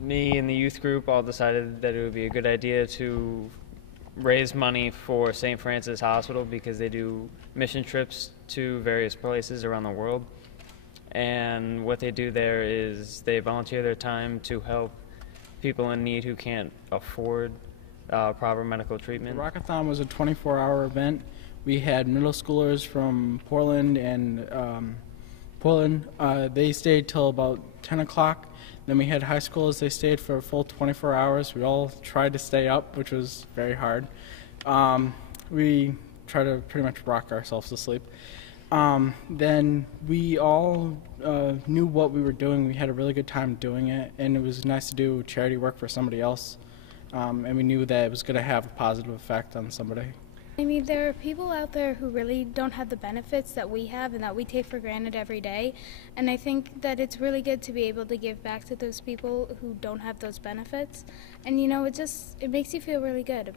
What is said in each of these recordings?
me and the youth group all decided that it would be a good idea to raise money for St. Francis Hospital because they do mission trips to various places around the world. And what they do there is they volunteer their time to help people in need who can't afford proper medical treatment. The Rockathon was a 24-hour event. We had middle schoolers from Portland and they stayed till about 10 o'clock. Then we had high schoolers, they stayed for a full 24 hours. We all tried to stay up, which was very hard. We tried to pretty much rock ourselves to sleep. Then we all knew what we were doing. We had a really good time doing it, and it was nice to do charity work for somebody else. And we knew that it was going to have a positive effect on somebody. I mean, there are people out there who really don't have the benefits that we have and that we take for granted every day. And I think that it's really good to be able to give back to those people who don't have those benefits. And, you know, it makes you feel really good.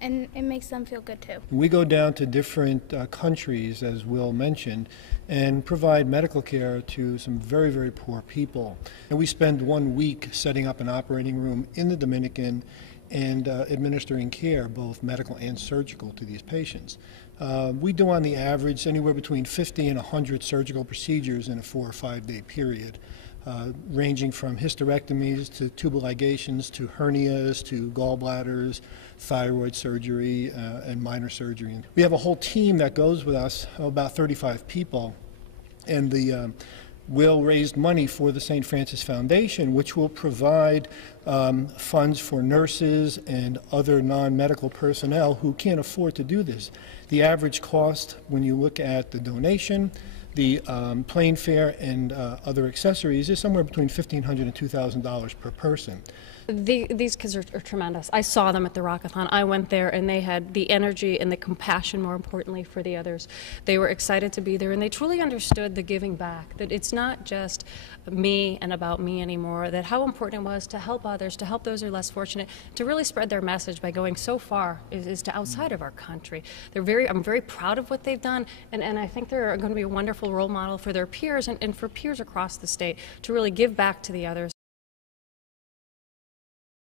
And it makes them feel good, too. We go down to different countries, as Will mentioned, and provide medical care to some very, very poor people. And we spend 1 week setting up an operating room in the Dominican and administering care, both medical and surgical, to these patients. We do on the average anywhere between 50 and 100 surgical procedures in a 4 or 5 day period, ranging from hysterectomies to tubal ligations to hernias to gallbladders, thyroid surgery, and minor surgery. We have a whole team that goes with us, about 35 people, and Will raised money for the St. Francis Foundation, which will provide funds for nurses and other non-medical personnel who can't afford to do this. The average cost, when you look at the donation, the plane fare, and other accessories, is somewhere between $1,500 and $2,000 per person. These kids are tremendous. I saw them at the Rockathon. I went there, and they had the energy and the compassion, more importantly, for the others. They were excited to be there, and they truly understood the giving back, that it's not just me and about me anymore, that how important it was to help others, to help those who are less fortunate, to really spread their message by going so far is to outside of our country. I'm very proud of what they've done, and I think they're going to be a wonderful role model for their peers and for peers across the state to really give back to the others.